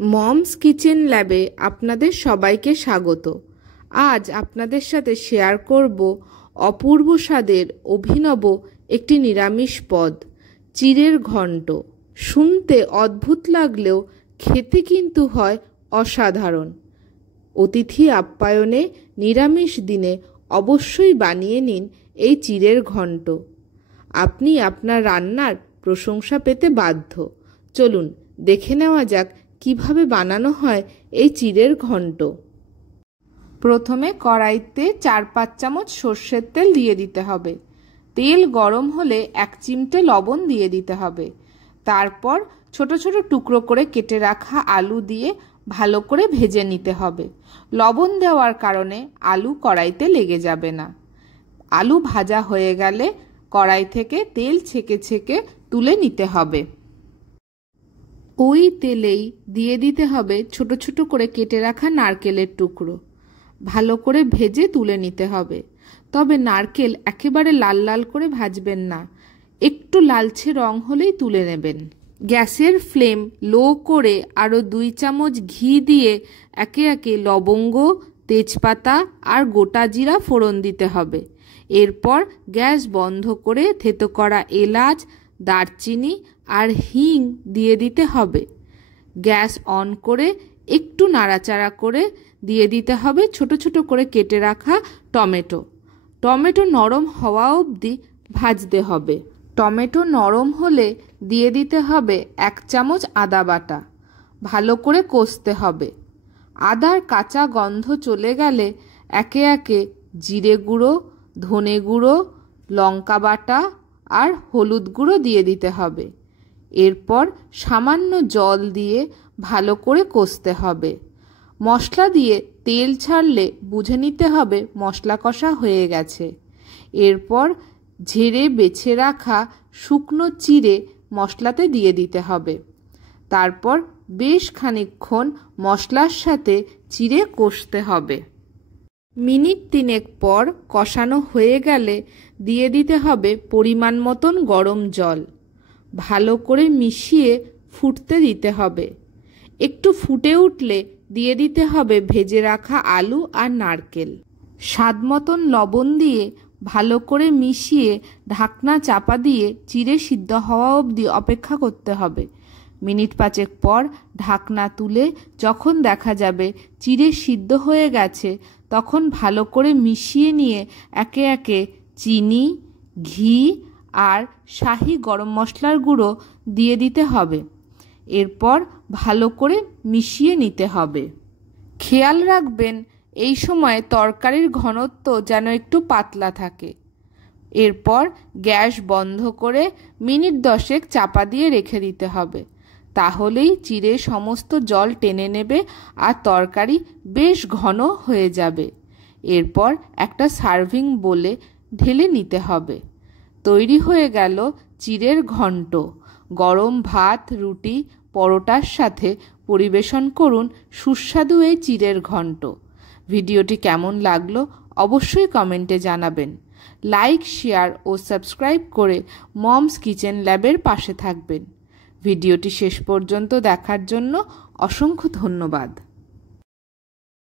Moms kitchen ল্যাবে আপনাদের সবাইকে স্বাগত। আজ আপনাদের সাথে শেয়ার করব অপূর্ব স্বাদের অভিনব একটি নিরামিষ পদ, চিড়ের ঘন্ট। শুনতে অদ্ভুত লাগলেও খেতে কিন্তু হয় অসাধারণ। অতিথি আপ্যায়নে নিরামিষ দিনে অবশ্যই বানিয়ে নিন এই চিড়ের ঘন্ট। আপনি আপনার রান্নার প্রশংসা পেতে বাধ্য। চলুন দেখে নেওয়া যাক কিভাবে বানানো হয় এই চিড়ের ঘন্ট। প্রথমে কড়াইতে 4-5 চামচ সর্ষের তেল দিয়ে দিতে হবে। তেল গরম হলে 1 চিমটে লবণ দিয়ে দিতে হবে। তারপর ছোট ছোট টুকরো করে কেটে রাখা আলু দিয়ে ভালো করে ভেজে নিতে হবে। লবণ দেওয়ার কারণে আলু কড়াইতে লেগে যাবে না। আলু ভাজা হয়ে গেলে কড়াই থেকে তেল ছেঁকে ছেঁকে তুলে নিতে হবে। ওই তেলেই দিয়ে দিতে হবে ছোট ছোট করে কেটে রাখা নারকেলের টুকরো। ভালো করে ভেজে তুলে নিতে হবে। তবে নারকেল একেবারে লাল লাল করে ভাজবেন না, একটু লালচে রং হলেই তুলে নেবেন। গ্যাসের ফ্লেম লো করে আরও 2 চামচ ঘি দিয়ে একে একে লবঙ্গ, তেজপাতা আর গোটা জিরা ফোড়ন দিতে হবে। এরপর গ্যাস বন্ধ করে থেতো করা এলাচ, দারচিনি আর হিং দিয়ে দিতে হবে। গ্যাস অন করে একটু নাড়াচাড়া করে দিয়ে দিতে হবে ছোট ছোট করে কেটে রাখা টমেটো। টমেটো নরম হওয়া অবধি ভাজতে হবে। টমেটো নরম হলে দিয়ে দিতে হবে 1 চামচ আদা বাটা। ভালো করে কষতে হবে। আদার কাঁচা গন্ধ চলে গেলে একে একে জিরে গুঁড়ো, ধনে গুঁড়ো, লঙ্কা বাটা আর হলুদ গুঁড়ো দিয়ে দিতে হবে। এরপর সামান্য জল দিয়ে ভালো করে কষতে হবে। মশলা দিয়ে তেল ছাড়লে বুঝে নিতে হবে মশলা কষা হয়ে গেছে। এরপর ঝেড়ে বেছে রাখা শুকনো চিড়ে মশলাতে দিয়ে দিতে হবে। তারপর বেশ খানিকক্ষণ মশলার সাথে চিড়ে কষতে হবে। মিনিট 3 পর কষানো হয়ে গেলে দিয়ে দিতে হবে পরিমাণ মতন গরম জল। ভালো করে মিশিয়ে ফুটতে দিতে হবে। একটু ফুটে উঠলে দিয়ে দিতে হবে ভেজে রাখা আলু আর নারকেল। স্বাদ মতন লবণ দিয়ে ভালো করে মিশিয়ে ঢাকনা চাপা দিয়ে চিড়ে সিদ্ধ হওয়া অবধি অপেক্ষা করতে হবে। মিনিট 5 পর ঢাকনা তুলে যখন দেখা যাবে চিড়ে সিদ্ধ হয়ে গেছে, তখন ভালো করে মিশিয়ে নিয়ে একে একে চিনি, ঘি আর শাহি গরম মশলার গুঁড়ো দিয়ে দিতে হবে। এরপর ভালো করে মিশিয়ে নিতে হবে। খেয়াল রাখবেন এই সময় তরকারির ঘনত্ব যেন একটু পাতলা থাকে। এরপর গ্যাস বন্ধ করে মিনিট 10 চাপা দিয়ে রেখে দিতে হবে। তাহলেই চিড়ে সমস্ত জল টেনে নেবে আর তরকারি বেশ ঘন হয়ে যাবে। এরপর একটা সার্ভিং বোলে ঢেলে নিতে হবে। তৈরি হয়ে গেল চিড়ের ঘন্ট। গরম ভাত, রুটি, পরোটার সাথে পরিবেশন করুন সুস্বাদু এই চিড়ের ঘন্ট। ভিডিওটি কেমন লাগলো অবশ্যই কমেন্টে জানাবেন। লাইক, শেয়ার ও সাবস্ক্রাইব করে মমস কিচেন ল্যাবের পাশে থাকবেন। ভিডিওটি শেষ পর্যন্ত দেখার জন্য অসংখ্য ধন্যবাদ।